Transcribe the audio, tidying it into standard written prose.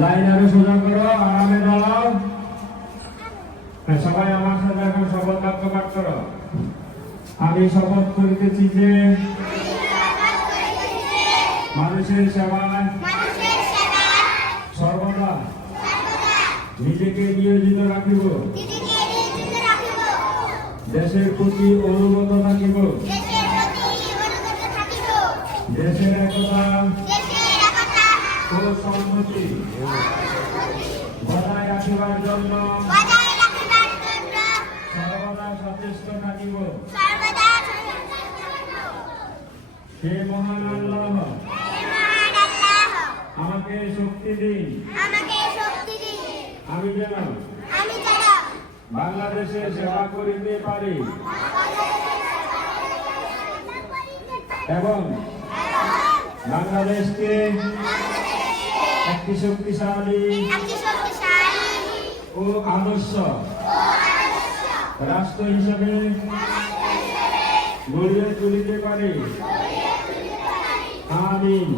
Line আরো সোজা করো, আরামে দাঁড়াও। সবাই আমার সাথে এখন শপথ বাক্য পাঠ করো। আমি শপথ করিতেছি যে মানুষের সেবায় সর্বদা নিজেকে নিয়োজিত রাখিব, দেশের প্রতি অনুগত থাকিব, দেশের একতা ও সংহতি বজায় রাখিবার জন্য সর্বদা সচেষ্ট থাকিব। হে মহান আল্লাহ, আমাকে শক্তি দিন, আমি যেন বাংলাদেশের সেবা করিতে পারি এবং বাংলাদেশকে একটি শক্তিশালী ও আদর্শ রাষ্ট্র হিসেবে গড়িয়ে তুলিতে পারি। আমিন।